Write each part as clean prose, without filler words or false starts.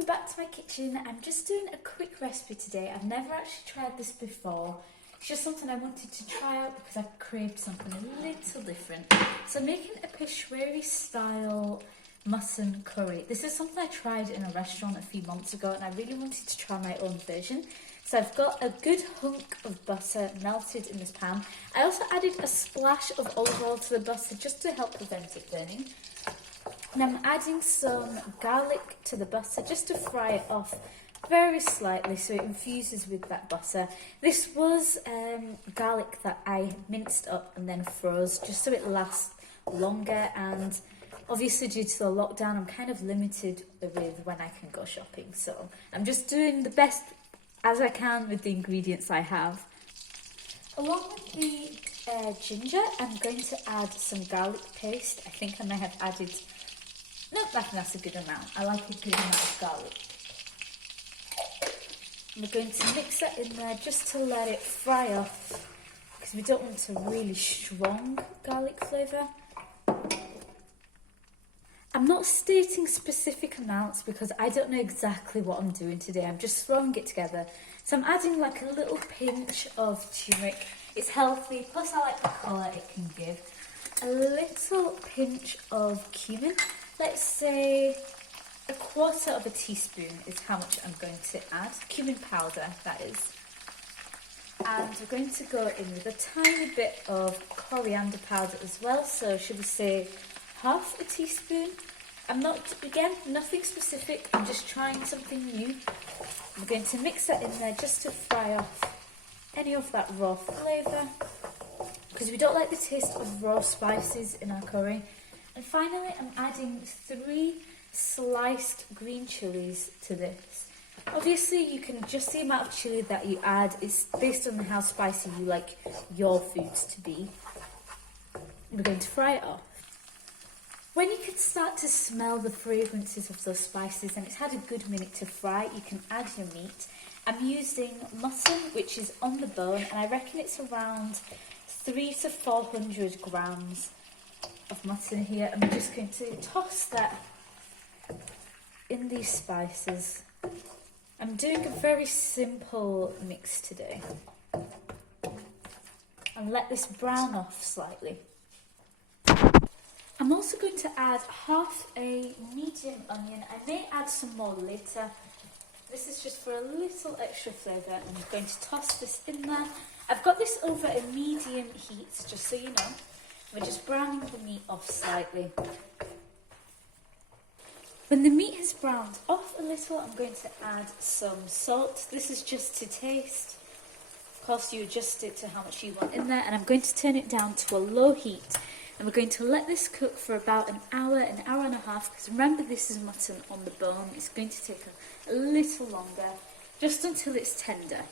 welcome back to my kitchen. I'm just doing a quick recipe today. I've never actually tried this before. It's just something I wanted to try out because I've craved something a little different. So I'm making a Peshwari style mutton curry. This is something I tried in a restaurant a few months ago and I really wanted to try my own version. So I've got a good hunk of butter melted in this pan. I also added a splash of olive oil to the butter just to help prevent it burning. And I'm adding some garlic to the butter just to fry it off very slightly so it infuses with that butter. This was garlic that I minced up and then froze just so it lasts longer, and obviously due to the lockdown I'm kind of limited with when I can go shopping, so I'm just doing the best as I can with the ingredients I have. Along with the ginger, I'm going to add some garlic paste. I think I may have added... No, I think that's a good amount. I like a good amount of garlic. We're going to mix that in there just to let it fry off because we don't want a really strong garlic flavour. I'm not stating specific amounts because I don't know exactly what I'm doing today. I'm just throwing it together. So I'm adding like a little pinch of turmeric. It's healthy, plus I like the colour it can give. A little pinch of cumin. Let's say a quarter of a teaspoon is how much I'm going to add. Cumin powder, that is. And we're going to go in with a tiny bit of coriander powder as well. So should we say half a teaspoon? I'm not, again, nothing specific. I'm just trying something new. I'm going to mix that in there just to fry off any of that raw flavour, because we don't like the taste of raw spices in our curry. And finally, I'm adding 3 sliced green chilies to this. Obviously, you can adjust the amount of chili that you add. It's based on how spicy you like your foods to be. We're going to fry it off. When you can start to smell the fragrances of those spices and it's had a good minute to fry, you can add your meat. I'm using mutton, which is on the bone, and I reckon it's around 300 to 400 grams of mutton here. And we're just going to toss that in these spices. I'm doing a very simple mix today. And let this brown off slightly. I'm also going to add half a medium onion. I may add some more later. This is just for a little extra flavour, and I'm going to toss this in there. I've got this over a medium heat, just so you know. We're just browning the meat off slightly. When the meat has browned off a little, I'm going to add some salt. This is just to taste. Of course, you adjust it to how much you want in there, and I'm going to turn it down to a low heat. And we're going to let this cook for about an hour and a half, because remember this is mutton on the bone. It's going to take a little longer, just until it's tender.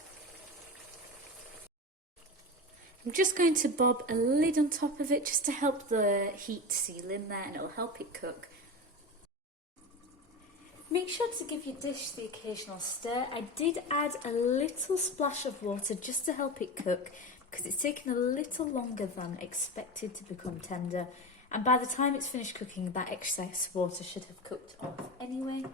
I'm just going to bob a lid on top of it just to help the heat seal in there, and it'll help it cook. Make sure to give your dish the occasional stir. I did add a little splash of water just to help it cook, because it's taken a little longer than expected to become tender, and by the time it's finished cooking, that excess water should have cooked off anyway.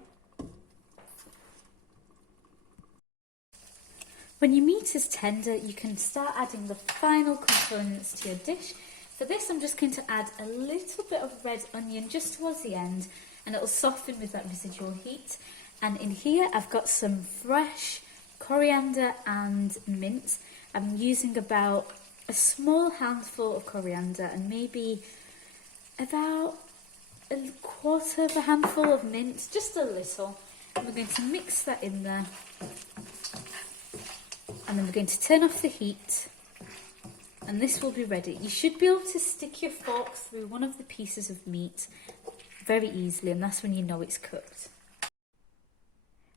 When your meat is tender, you can start adding the final components to your dish. For this, I'm just going to add a little bit of red onion just towards the end, and it'll soften with that residual heat. And in here, I've got some fresh coriander and mint. I'm using about a small handful of coriander and maybe about a quarter of a handful of mint, just a little. And we're going to mix that in there. And then we're going to turn off the heat, and this will be ready. You should be able to stick your fork through one of the pieces of meat very easily, and that's when you know it's cooked.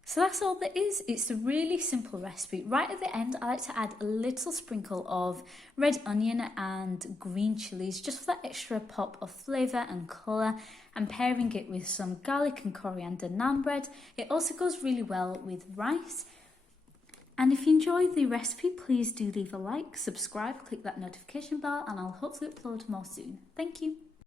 So that's all there is. It's a really simple recipe. Right at the end, I like to add a little sprinkle of red onion and green chilies, just for that extra pop of flavour and colour. I'm pairing it with some garlic and coriander naan bread. It also goes really well with rice. And if you enjoyed the recipe, please do leave a like, subscribe, click that notification bell, and I'll hopefully upload more soon. Thank you.